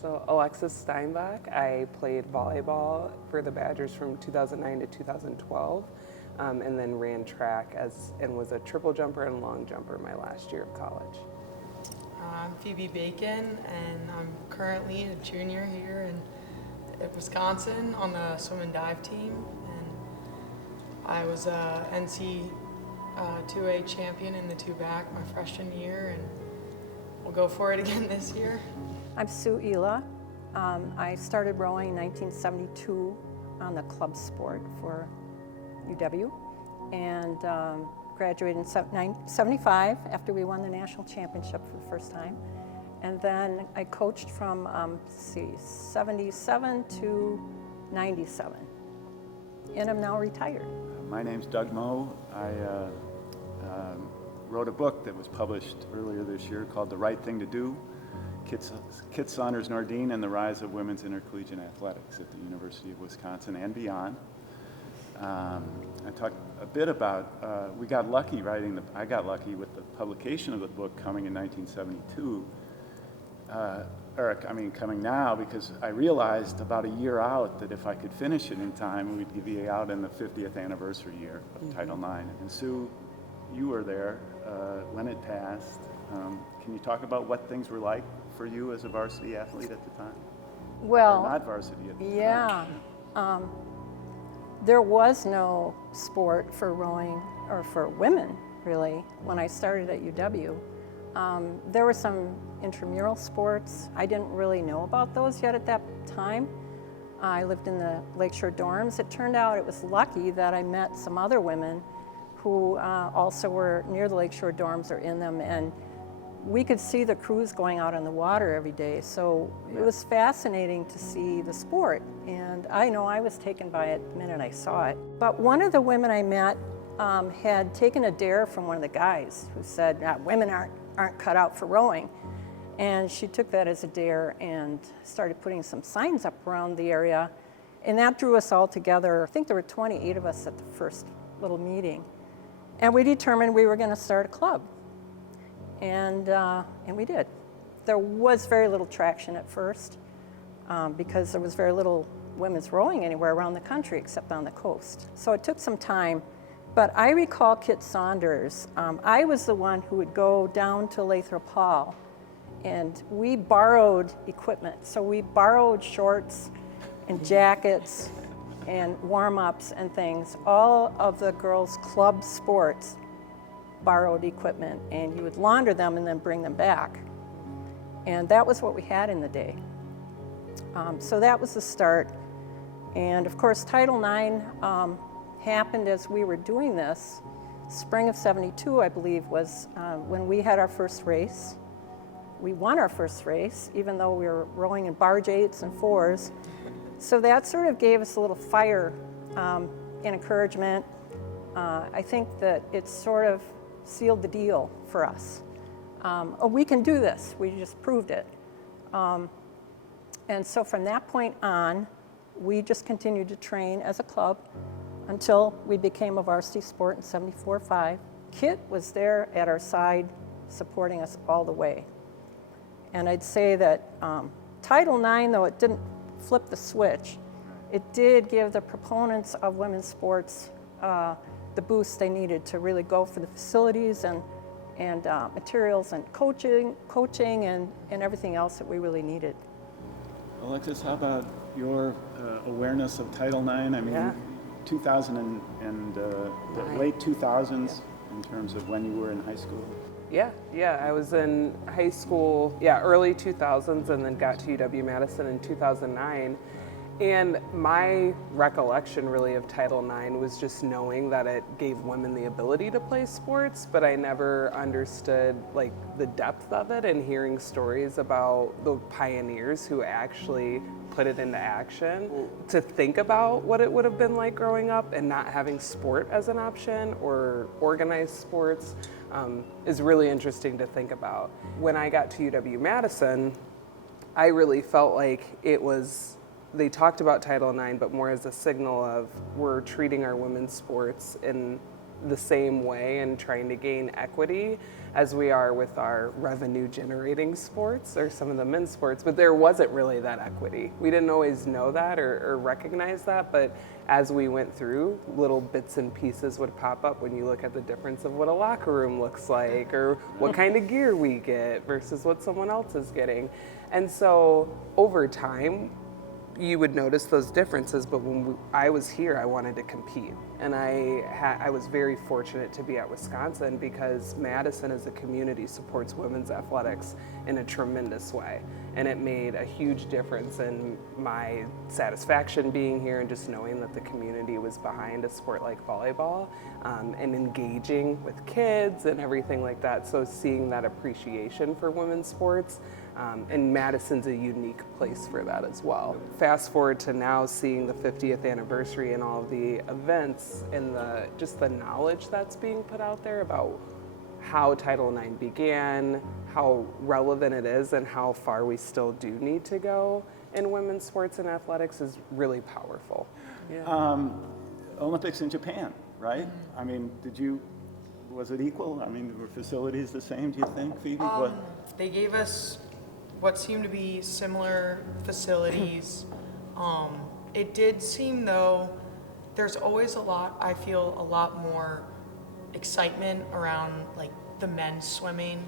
So Alexis Steinbach, I played volleyball for the Badgers from 2009 to 2012, and then ran track and was a triple jumper and long jumper my last year of college. I'm Phoebe Bacon, and I'm currently a junior here in Wisconsin on the swim and dive team. And I was a NC 2A champion in the 2-back my freshman year, and we'll go for it again this year. I'm Sue Ela. I started rowing in 1972 on the club sport for UW, and graduated in 75 after we won the national championship for the first time. And then I coached from 77 to 97, and I'm now retired. My name's Doug Moe. I wrote a book that was published earlier this year called The Right Thing to Do, Kit Saunders-Nordine and the Rise of Women's Intercollegiate Athletics at the University of Wisconsin and beyond. I talked a bit about, I got lucky with the publication of the book coming in 1972. Coming now, because I realized about a year out that if I could finish it in time, we'd be out in the 50th anniversary year of Title IX. And Sue, you were there when it passed. Can you talk about what things were like for you as a varsity athlete at the time? Well, or not varsity at the time. Yeah. There was no sport for rowing, or for women, really, when I started at UW. There were some intramural sports. I didn't really know about those yet at that time. I lived in the Lakeshore dorms. It turned out it was lucky that I met some other women who also were near the Lakeshore dorms or in them, and we could see the crews going out on the water every day. So it was fascinating to see the sport, and I know I was taken by it the minute I saw it. But one of the women I met had taken a dare from one of the guys who said, women aren't cut out for rowing. And she took that as a dare and started putting some signs up around the area. And that drew us all together. I think there were 28 of us at the first little meeting. And we determined we were going to start a club. And we did. There was very little traction at first because there was very little women's rowing anywhere around the country except on the coast. So it took some time. But I recall Kit Saunders. I was the one who would go down to Lathrop Hall, and we borrowed equipment. So we borrowed shorts and jackets and warm-ups and things. All of the girls' club sports borrowed equipment, and you would launder them and then bring them back. And that was what we had in the day. So that was the start. And of course, Title IX happened as we were doing this. Spring of '72, I believe, was when we had our first race. We won our first race, even though we were rowing in barge 8s and 4s. So that sort of gave us a little fire and encouragement. I think that it sort of sealed the deal for us. We can do this. We just proved it. And so from that point on, we just continued to train as a club until we became a varsity sport in '74-5. Kit was there at our side, supporting us all the way. And I'd say that Title IX, though it didn't flip the switch, it did give the proponents of women's sports the boost they needed to really go for the facilities and materials and coaching and everything else that we really needed. Alexis, how about your awareness of Title IX? I mean, 2000 and the late 2000s in terms of when you were in high school? Yeah, I was in high school, early 2000s, and then got to UW-Madison in 2009. And my recollection really of Title IX was just knowing that it gave women the ability to play sports, but I never understood like the depth of it, and hearing stories about the pioneers who actually put it into action. To think about what it would have been like growing up and not having sport as an option or organized sports is really interesting to think about. When I got to UW-Madison, I really felt like they talked about Title IX, but more as a signal of we're treating our women's sports in the same way and trying to gain equity as we are with our revenue generating sports or some of the men's sports, but there wasn't really that equity. We didn't always know that or recognize that, but as we went through, little bits and pieces would pop up when you look at the difference of what a locker room looks like or what kind of gear we get versus what someone else is getting. And so over time, you would notice those differences, but when I was here, I wanted to compete. And I was very fortunate to be at Wisconsin because Madison as a community supports women's athletics in a tremendous way. And it made a huge difference in my satisfaction being here and just knowing that the community was behind a sport like volleyball and engaging with kids and everything like that. So seeing that appreciation for women's sports, and Madison's a unique place for that as well. Fast forward to now seeing the 50th anniversary and all of the events and just the knowledge that's being put out there about how Title IX began, how relevant it is, and how far we still do need to go in women's sports and athletics is really powerful. Olympics in Japan, right? I mean, was it equal? I mean, were facilities the same, do you think, Phoebe? They gave us what seemed to be similar facilities. It did seem, though, there's always I feel a lot more excitement around like the men's swimming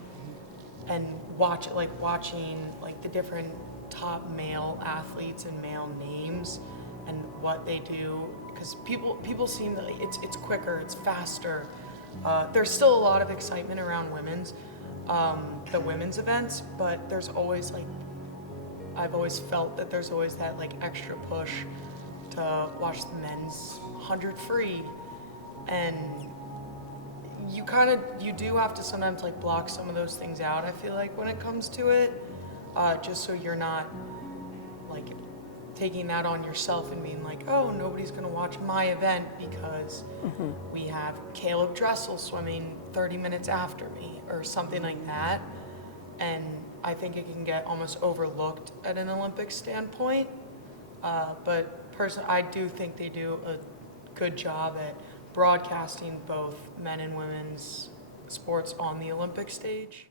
and watching like the different top male athletes and male names and what they do, because people seem that it's quicker, it's faster. There's still a lot of excitement around the women's events, but there's always I've always felt that there's always that like extra push to watch the men's 100 free, and you do have to sometimes like block some of those things out, I feel like, when it comes to it, just so you're not like taking that on yourself and being like, oh, nobody's gonna watch my event because we have Caleb Dressel swimming 30 minutes after me or something like that. And I think it can get almost overlooked at an Olympic standpoint. But personally, I do think they do a good job at broadcasting both men and women's sports on the Olympic stage.